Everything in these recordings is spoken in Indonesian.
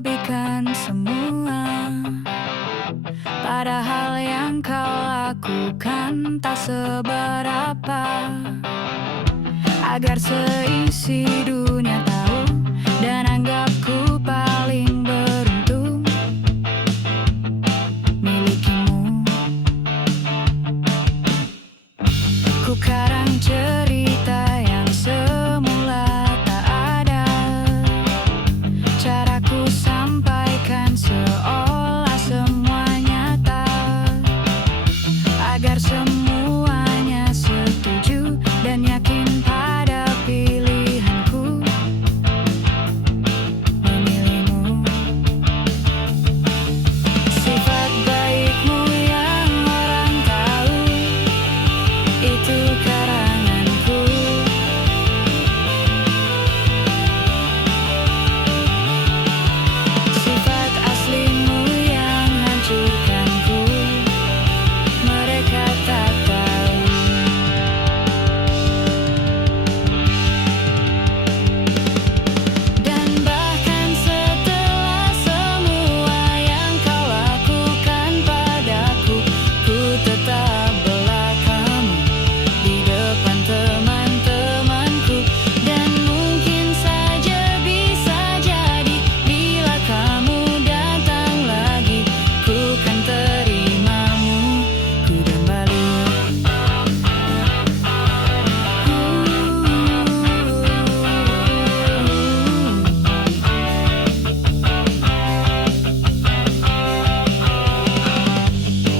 melebihkan semua. Padahal yang kau lakukan tak seberapa. Agar seisi dunia tahu dan anggapku paling beruntung milikimu. Ku karang cerita yang semula tak ada. Caraku sampaikan seolah semua nyata. Agar semuanya setuju dan yakin pada pilihanku memilihmu. Sifat baikmu yang orang tahu, itu karanganku. Sifat aslimu yang hancurkanku, mereka tak tahu. Dan bahkan setelah semua yang kau lakukan padaku, ku tetap bela kamu di depan teman-temanku. Dan mungkin saja bisa jadi bila kamu datang lagi, ku kan terimamu, ku kembali.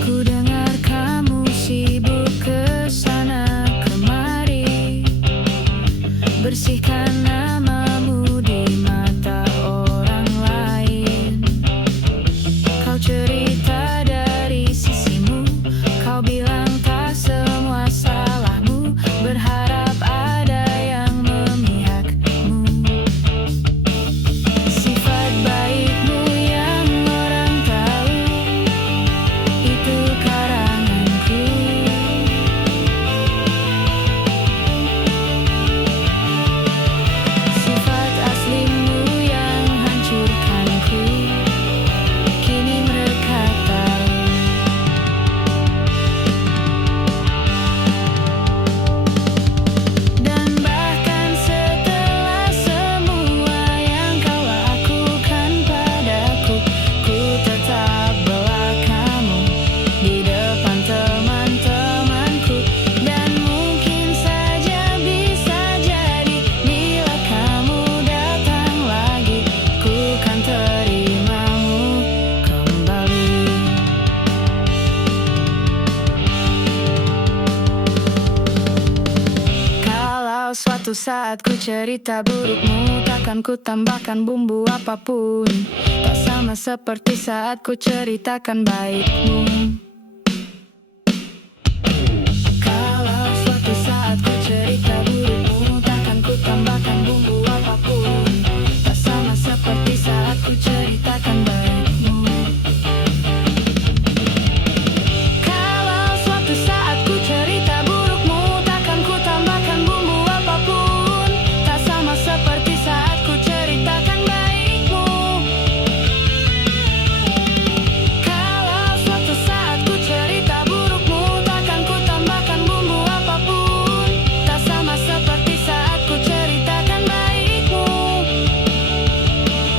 Ku dengar kamu sibuk kesana kemari, bersihkan namamu di mata orang lain. Kau cerita dari sisimu, kau bilang tak semua salahmu, berharap ada yang memihakmu. Sifat baikmu yang orang tahu, itu karanganku. Sifat aslimu yang hancurkanku, kini mereka tahu. Dan bahkan setelah semua yang kau lakukan padaku, ku tetap bela kamu di depan teman-temanku. Dan mungkin saja bisa jadi bila kamu datang lagi, ku kan terimamu kembali. Kalau suatu saat ku cerita burukmu, takkan ku tambahkan bumbu apapun. Tak sama seperti saat ku ceritakan baikmu. Kalau suatu saat ku cerita burukmu, takkan ku tambahkan bumbu apapun. Tak sama seperti saat ku ceritakan baikmu. Kalau suatu saat ku cerita burukmu, takkan ku tambahkan bumbu apapun. Tak sama seperti saat ku ceritakan baikmu. Kalau suatu saat ku cerita burukmu, takkan ku tambahkan bumbu apapun. Tak sama seperti saat ku ceritakan baikmu.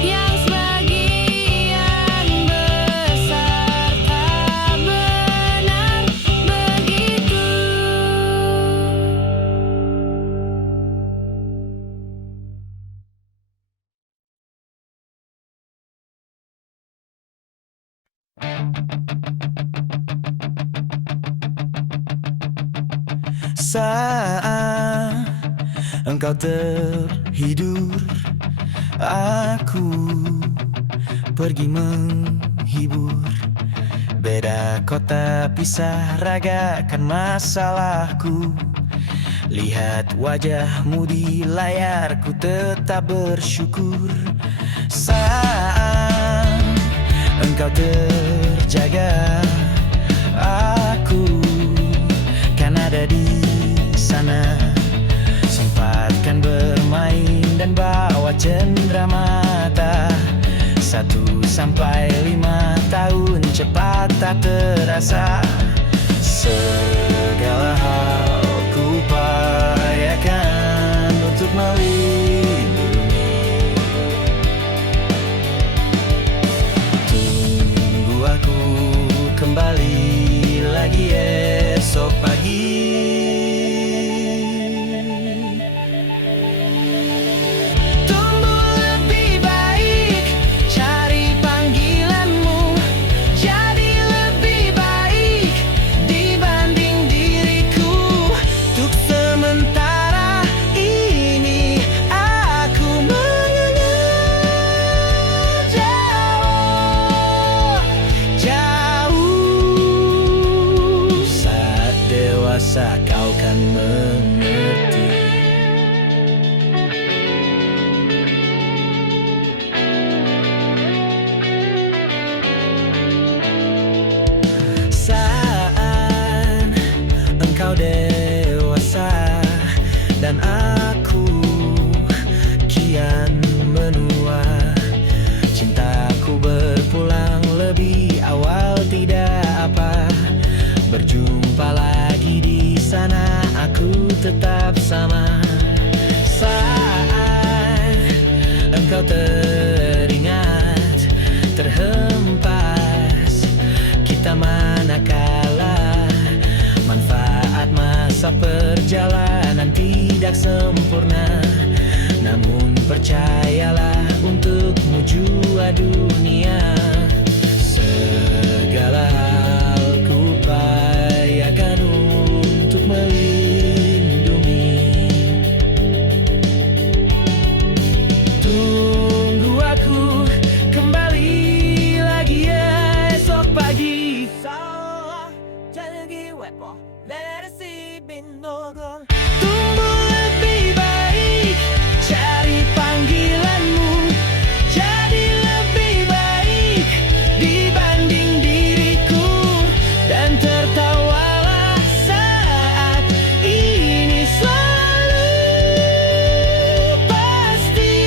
Yang sebagian besar tak benar begitu. Saat engkau terhidur, aku pergi menghibur. Beda kota, pisah ragakan masalahku. Lihat wajahmu di layar, ku tetap bersyukur. Saat engkau terjaga, aku kan ada di sana. Sempatkan bermain dan bawa cendera mata. 1 sampai 5 tahun cepat tak terasa. Segala hal ku upayakan untuk melindungi. Tunggu aku kembali lagi esok pagi. Kau kan mengerti. Saat engkau dewasa dan aku kian menua, cintaku berpulang lebih awal tidak apa. Berjumpa lagi di sana, aku tetap sama. Saat engkau teringat, terhempas kita manakala. Manfaat masa perjalanan tidak sempurna, namun percayalah untukmu jua dunia. Segala hal ku upayakan untuk melindungi. Tunggu aku kembali lagi esok pagi. Tumbuh lebih baik, cari panggilanmu. Jadi lebih baik dibanding diriku, dan tertawalah saat ini selalu. Pasti,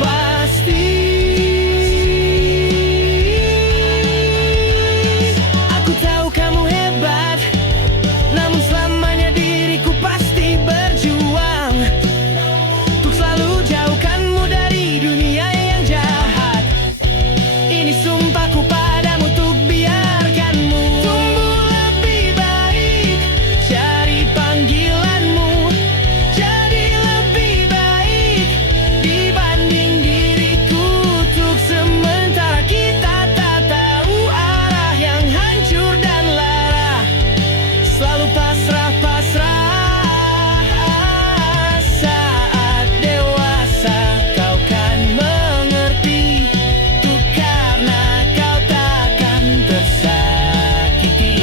pasti. Aku tahu kamu hebat, namun selamanya diriku pasti berjuang untuk selalu jauhkanmu dari dunia yang jahat. Ini sumpahku padamu untuk biarkanmu tumbuh lebih baik, cari panggilanmu. Jadi lebih baik dibanding diriku. Untuk sementara kita tak tahu arah yang hancur dan lara, selalu pasrah-pasrah. Saat dewasa kau kan mengerti, tuh karena kau takkan tersakiti.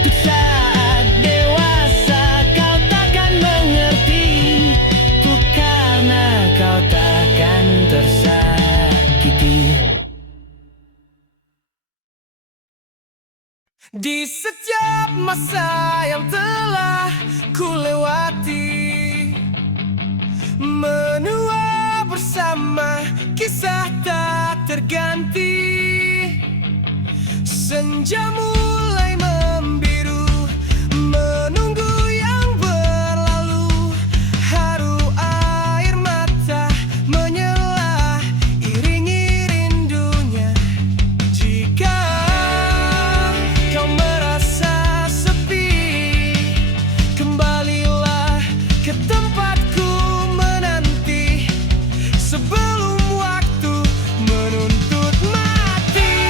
Tuh saat dewasa kau takkan mengerti, tuh karena kau takkan tersakiti. Di setiap masa yang telah ku lewati, menua bersama kisah tak terganti. Senja mulai membiru, menunggu yang berlalu. Haru air mata menyela, iringi rindunya. Jika kau merasa sepi, kembalilah ke tempatku menanti, sebelum waktu menuntut mati.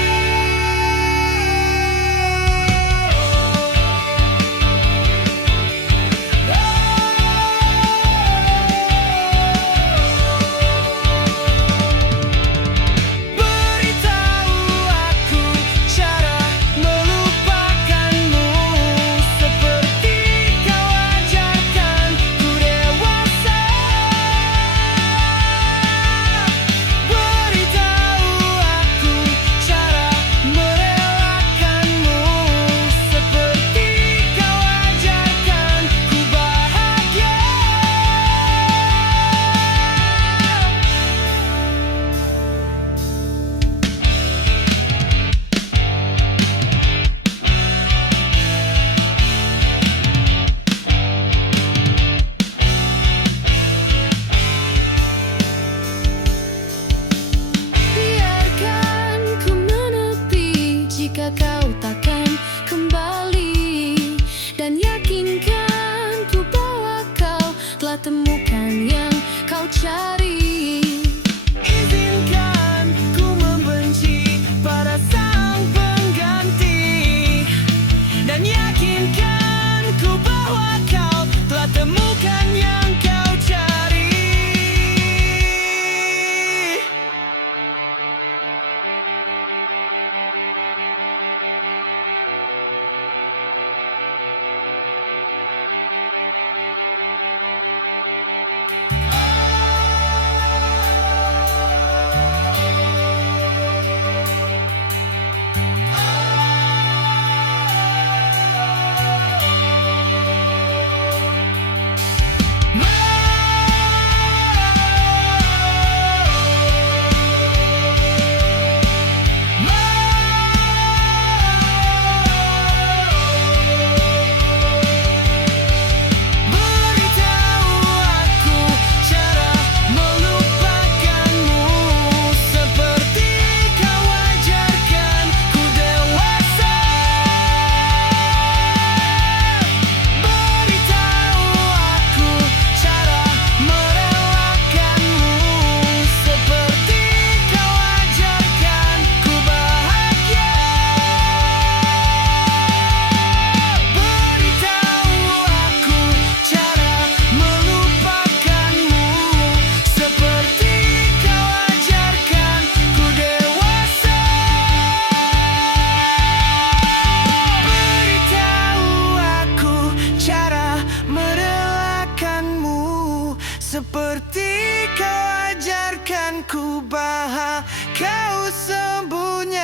ku bahas kau sembunyi.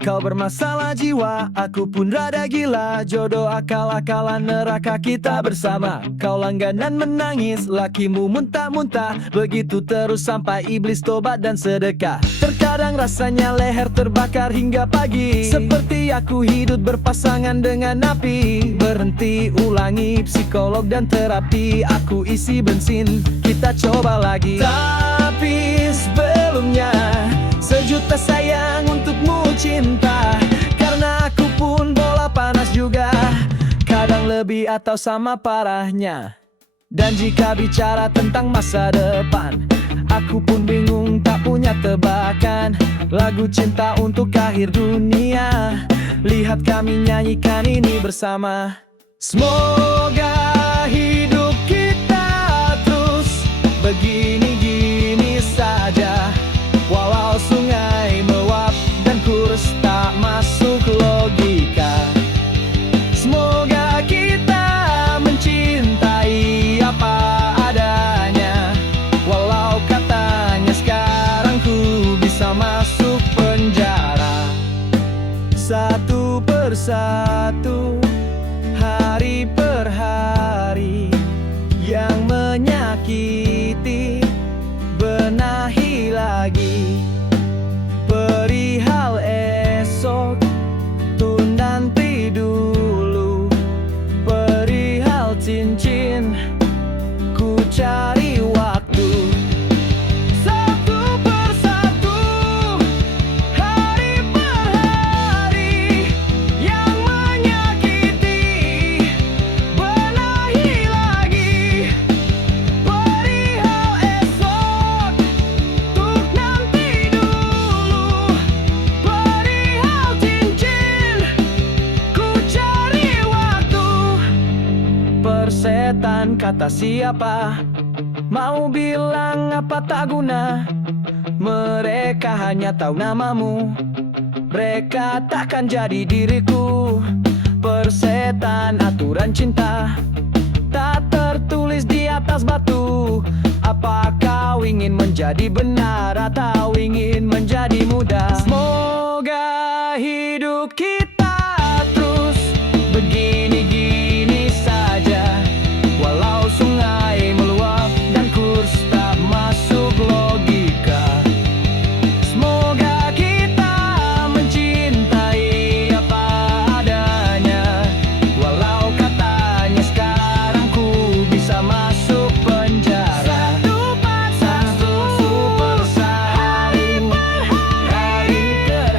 Kau bermasalah jiwa, aku pun rada gila. Jodoh akal-akalan neraka kita bersama. Kau langganan menangis, lakimu muntah-muntah. Begitu terus sampai iblis tobat dan sedekah. Terkadang rasanya leher terbakar hingga pagi. Seperti aku hidup berpasangan dengan api. Berhenti, ulangi psikolog dan terapi. Aku isi bensin, kita coba lagi. Tapi sebelumnya, sejuta sayang untukmu cinta. Karena aku pun bola panas juga, kadang lebih atau sama parahnya. Dan jika bicara tentang masa depan, aku pun bingung tak punya tebakan. Lagu cinta untuk akhir dunia, lihat kami nyanyikan ini bersama. Semoga hidup kita terus begini-gini saja. Walau sungai meluap dan kurs tak masuk logika. Semoga kita mencintai apa adanya. Walau katanya sekarang ku bisa masuk penjara. Satu persatu, hari per hari, yang menyakiti benahi lagi. Perihal esok, tuh nanti dulu. Perihal cincin, ku cari waktu. Satu persatu, hari per hari, yang menyakiti benahi lagi. Perihal esok, tuh nanti dulu. Perihal cincin, ku cari waktu. Persetan kata siapa, mau bilang apa tak guna. Mereka hanya tahu namamu, mereka takkan jadi diriku. Persetan aturan cinta, tak tertulis di atas batu. Apa kau ingin menjadi benar atau ingin menjadi muda? Semoga hidup kita terus begini-gini saja. Walau sungai meluap dan kurs tak masuk logika. Semoga kita mencintai apa adanya. Walau katanya sekarang ku bisa masuk penjara. Satu persatu, hari per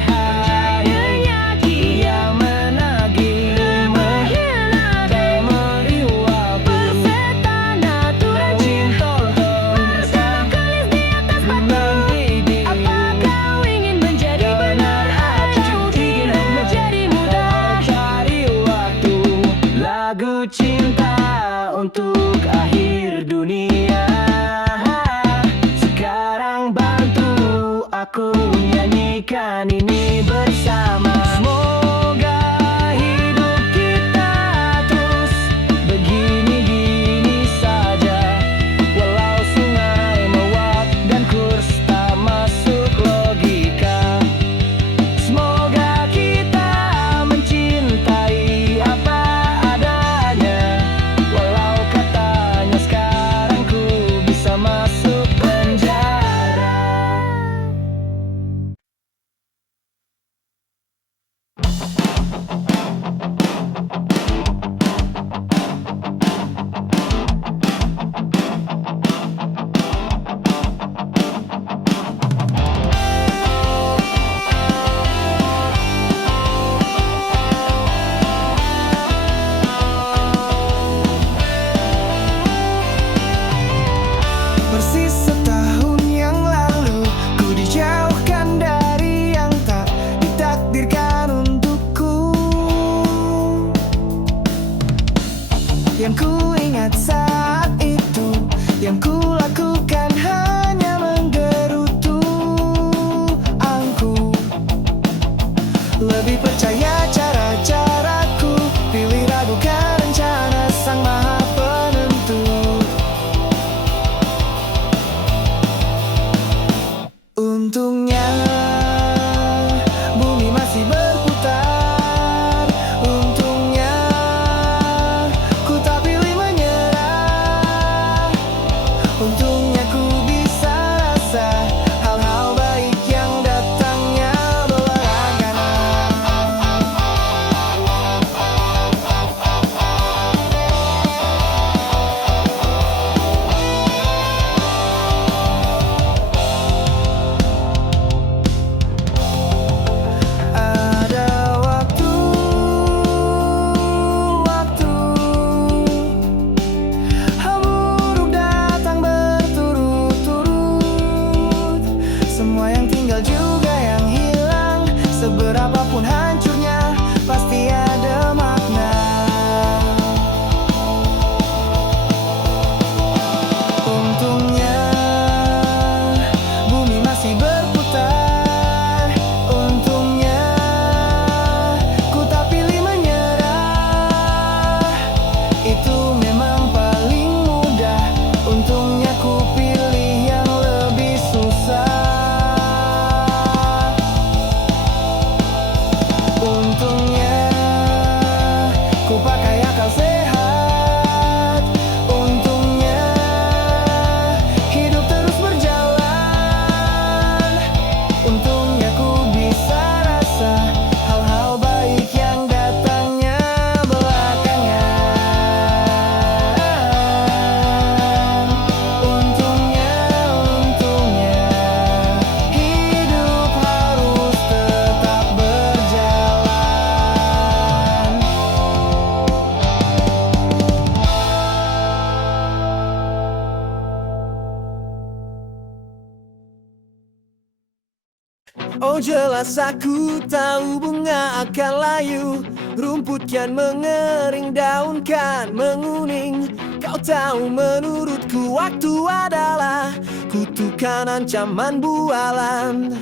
Oh jelas aku tahu bunga akan layu, rumput kian mengering, daun kan menguning. Kau tahu menurutku waktu adalah kutukan ancaman bualan.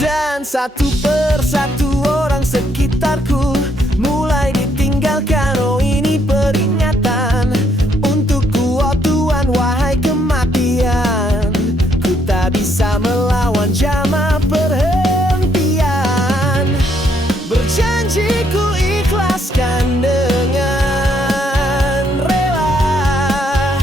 Dan satu persatu orang sekitarku mulai ditinggalkan. Oh ini peringatan untukku, oh Tuhan, wahai kematian. Ku tak bisa melawan jama perhentian. Berjanji ku ikhlaskan dengan rela,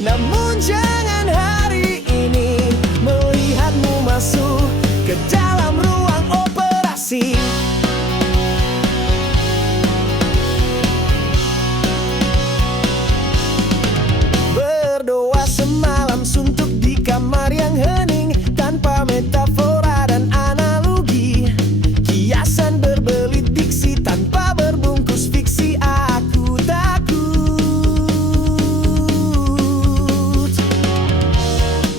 namun jangan hari ini melihatmu masuk ke dalam ruang operasi. Berdoa semalam suntuk di kamar yang hening, tanpa metafora dan analogi, kiasan berbelit diksi tanpa berbungkus fiksi. Aku takut.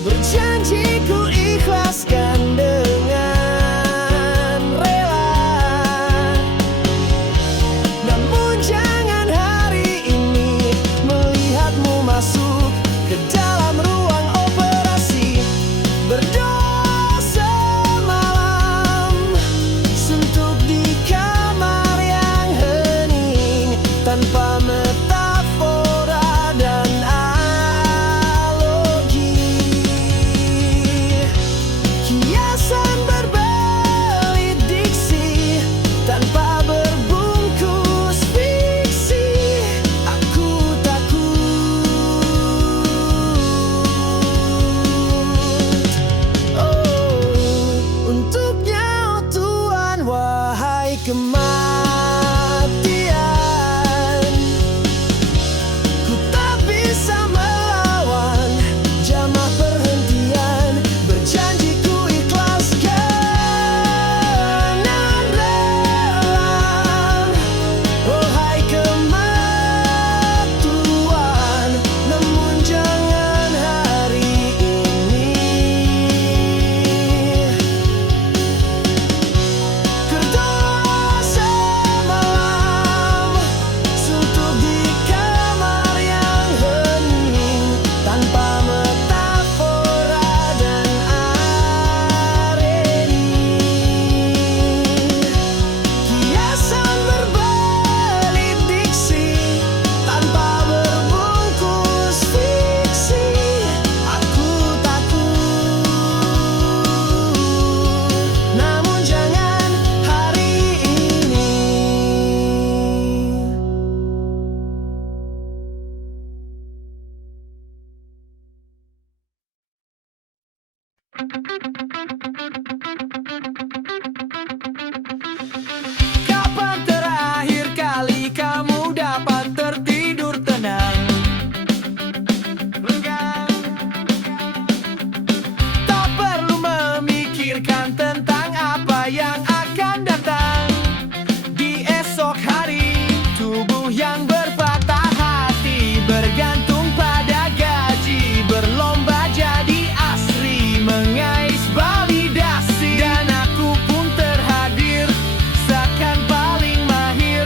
Berjanji ku ikhlaskan dengan rela, namun jangan hari ini melihatmu masuk ke dalam ruang operasi. Berdoa semalam suntuk di kamar yang hening, tanpa metafora dan analogi, kiasan berbelit diksi tanpa berbungkus fiksi. Aku takut. Oh, untuknya, oh Tuhan, wahai kematian. Ku tak bisa melawan jama perhentian. Berjanji ku ikhlaskan dan rela, wahai kematian, namun jangan hari ini. Berdoa semalam suntuk di kamar yang hening, tanpa metafora dan areni, kiasan berbelit diksi tanpa berbungkus fiksi. Aku takut, namun jangan hari ini. Kapan terakhir kali kamu dapat tertidur tenang? Enggak. Tak perlu memikirkan tentang apa yang akan datang di esok hari. Tubuh yang berpatah hati bergantung pada gaji, berlomba jadi asri, mengais validasi. Dan aku pun terhadir, seakan paling mahir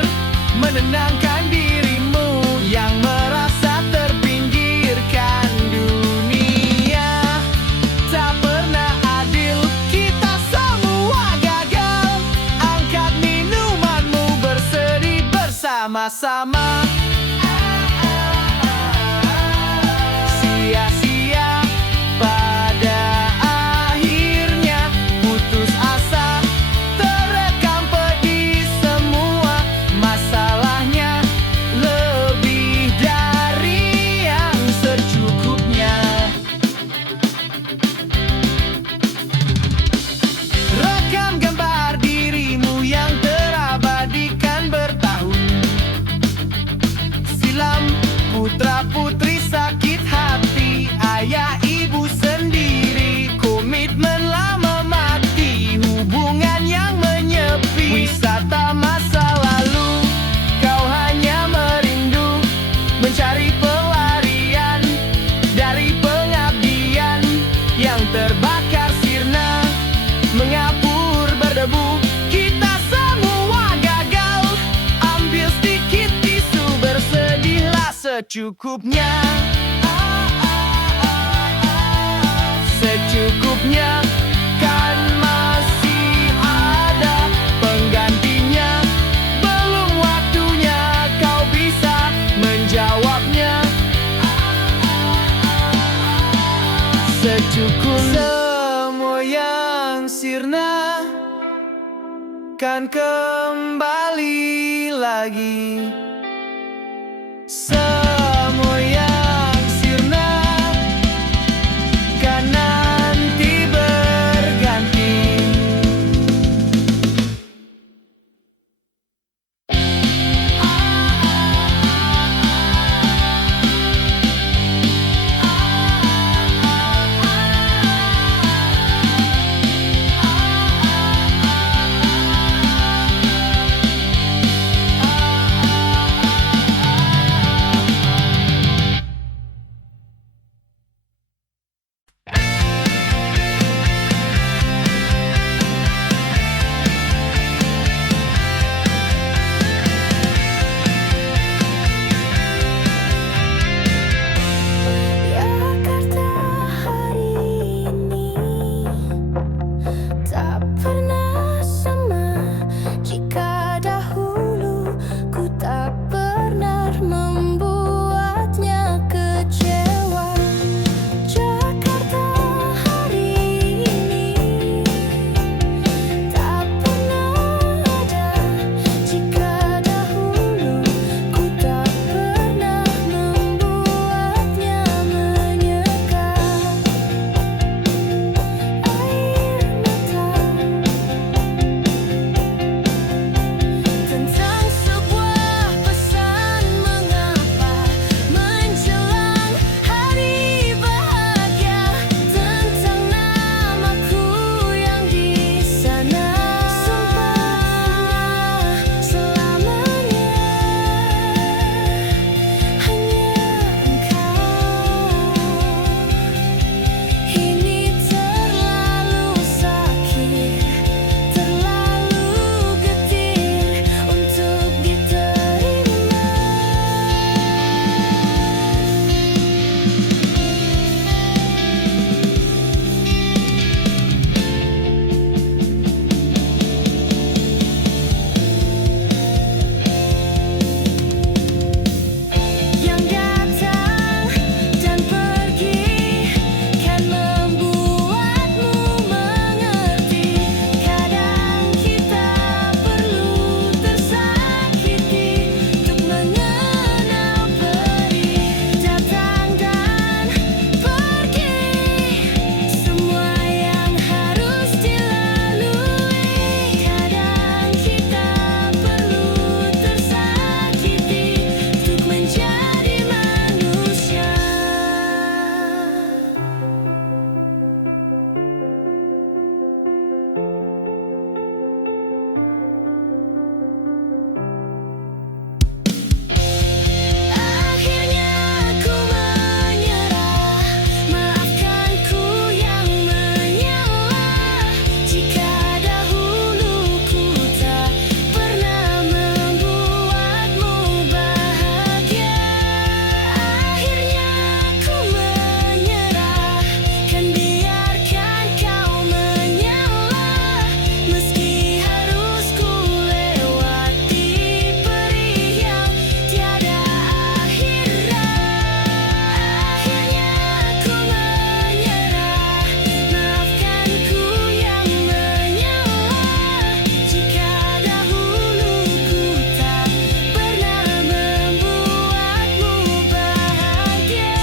menenangkan dirimu yang merasa terpinggirkan. Dunia tak pernah adil, kita semua gagal. Angkat minumanmu, bersedih bersama-sama. Sia-sia pada akhirnya, putus asa, terekam pedih semua. Masalahnya lebih dari yang secukupnya. Rekam gambar dirimu yang terabadikan bertahun. secukupnya. Secukupnya, kan masih ada penggantinya. Belum waktunya kau bisa menjawabnya. Secukupnya, semua yang sirna kan kembali lagi. Semua yang sirna kan nanti berganti. Jakarta hari ini tak pernah sama. Jika dahulu ku tak pernah membuatnya kecewa. Jakarta hari ini tak pernah ada. Jika dahulu ku tak pernah membuatnya menyeka air mata. Tentang sebuah pesan mengapa menjelang hari bahagia. Tentang namaku yang di sana. Sumpah selamanya hanya engkau. Ini terlalu sakit, terlalu getir untuk diterima. Yang datang dan pergi kan membuatmu mengerti. Kadang kita perlu tersakiti untuk mengenal perih. Datang dan pergi, semua yang harus dilalui. Kadang kita perlu tersakiti untuk menjadi manusia. Akhirnya ku menyerah, maafkan ku yang menyalah. Jika dahulu ku tak pernah membuatmu bahagia. Akhirnya ku menyerah, kan biarkan kau menyalah. Meski harus ku lewati perih yang tiada akhirat. Akhirnya ku menyerah, maafkan ku yang menyalah. Jika dahulu ku tak pernah membuatmu bahagia.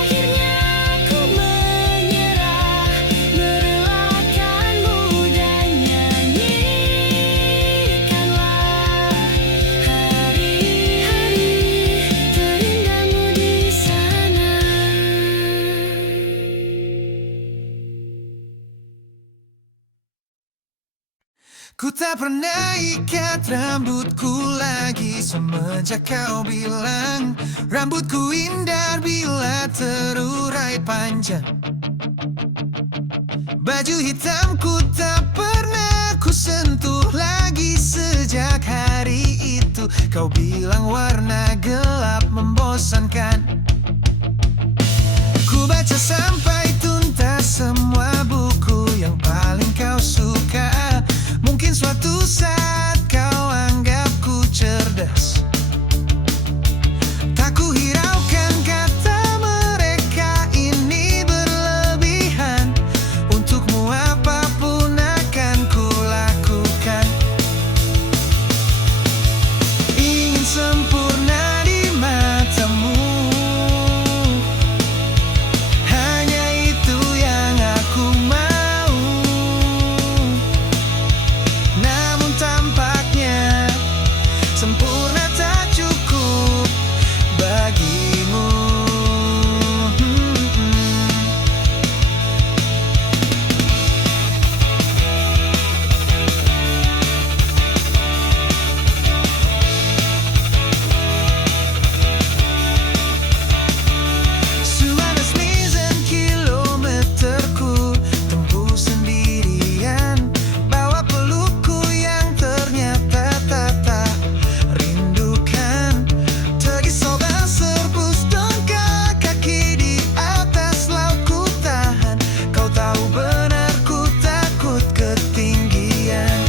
Akhirnya ku menyerah, merelakanmu dan nyanyikanlah hari-hari terindahmu di sana. Ku tak pernah ikat rambutku lagi semenjak kau bilang rambutku indah bila terurai panjang. Baju hitamku tak pernah ku sentuh lagi sejak hari itu. Kau bilang warna gelap membosankan. Ku baca sampai tuntas semua buku yang paling kau suka. Mungkin suatu saat kau anggapku cerdas. Tak ku hiraukan kata mereka ini berlebihan. Untukmu apapun akan ku lakukan. Ingin sempurna di matamu, hanya itu yang aku mau. Namun tampaknya sempurna tak cukup bagimu. Suara semizan kilometerku tempuh sendirian. Bawa pelukku yang ternyata tak rindukan. Tergesogak serbus dongkak kaki di atas laut ku tahan. Kau tahu benar ku takut ketinggian.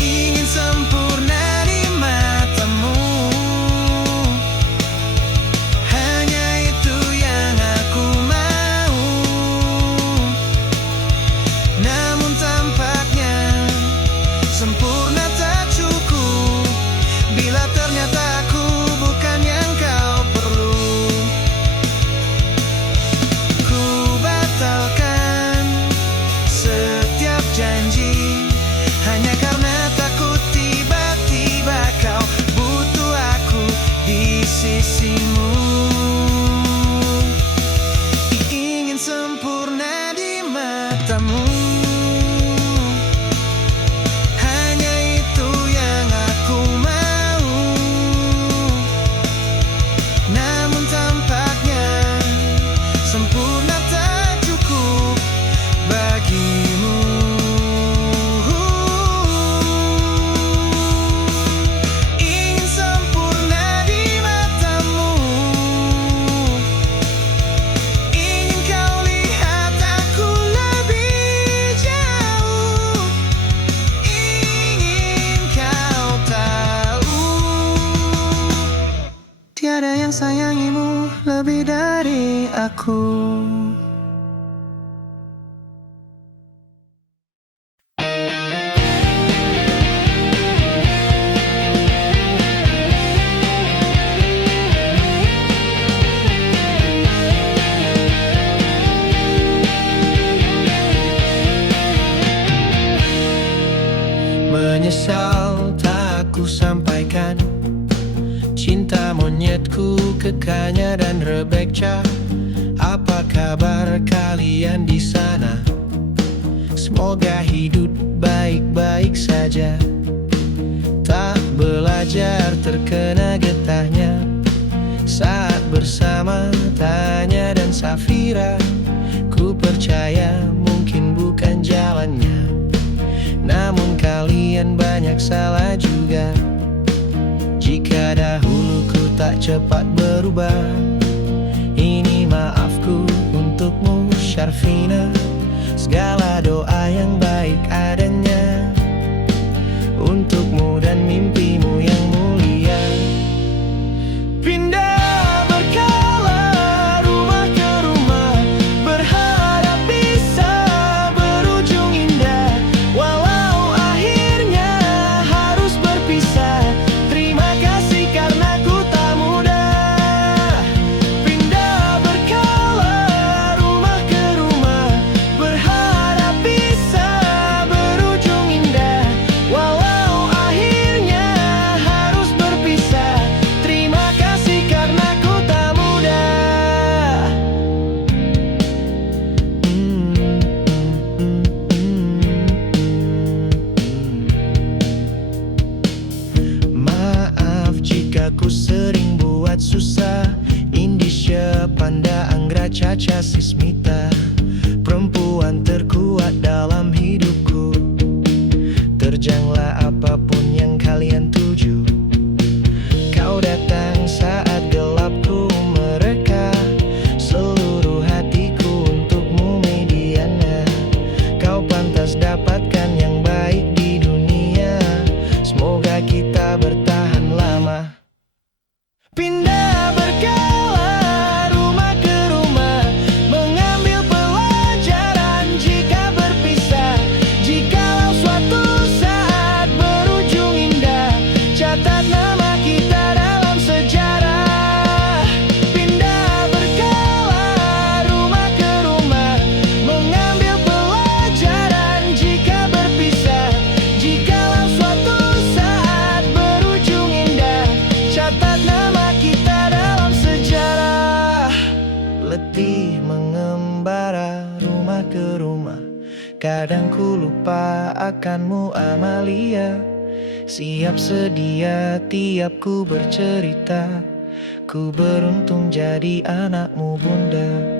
Ingin sempurna di matamu, hanya itu yang aku mau. Namun tampaknya sempurna tak cukup bila ternyata aku bukan yang kau perlu. Ku batalkan setiap janji hanya karena takut tiba-tiba kau butuh aku di sisimu. Ingin sempurna di matamu, hanya itu yang aku mau. Namun tampaknya sempurna tak cukup bagimu. Ingin sempurna di matamu, ingin kau lihat aku lebih jauh. Ingin kau tahu tiada yang sayangimu lebih dari aku. Menyesal tak ku sampaikan cinta monyetku ke Kanya dan Rebecca. Apa kabar kalian di sana? Semoga hidup baik-baik saja. Tak belajar terkena getahnya saat bersama Tanya dan Safira. Ku percaya mungkin bukan jalannya, namun kalian banyak salah juga. Jika dahulu ku tak cepat berubah, ini maafku untukmu Syarfina. Segala doa yang baik adanya untukmu dan mimpimu yang mulia. Pindah berkala rumah ke rumah, berharap bisa berujung indah. Walau akhirnya harus berpisah, terima kasih karena ku tak mudah. Pindah berkala rumah ke rumah, berharap bisa berujung indah. Walau akhirnya harus berpisah, terima kasih karena ku tak mudah. Maaf jika ku sering buat susah. Indisha, Panda, Anggra, Caca, Sismita, perempuan terkuat dalam hidupku. Terjanglah apapun yang Kadang ku lupa akanmu Amalia. Siap sedia tiap ku bercerita. Ku beruntung jadi anakmu bunda.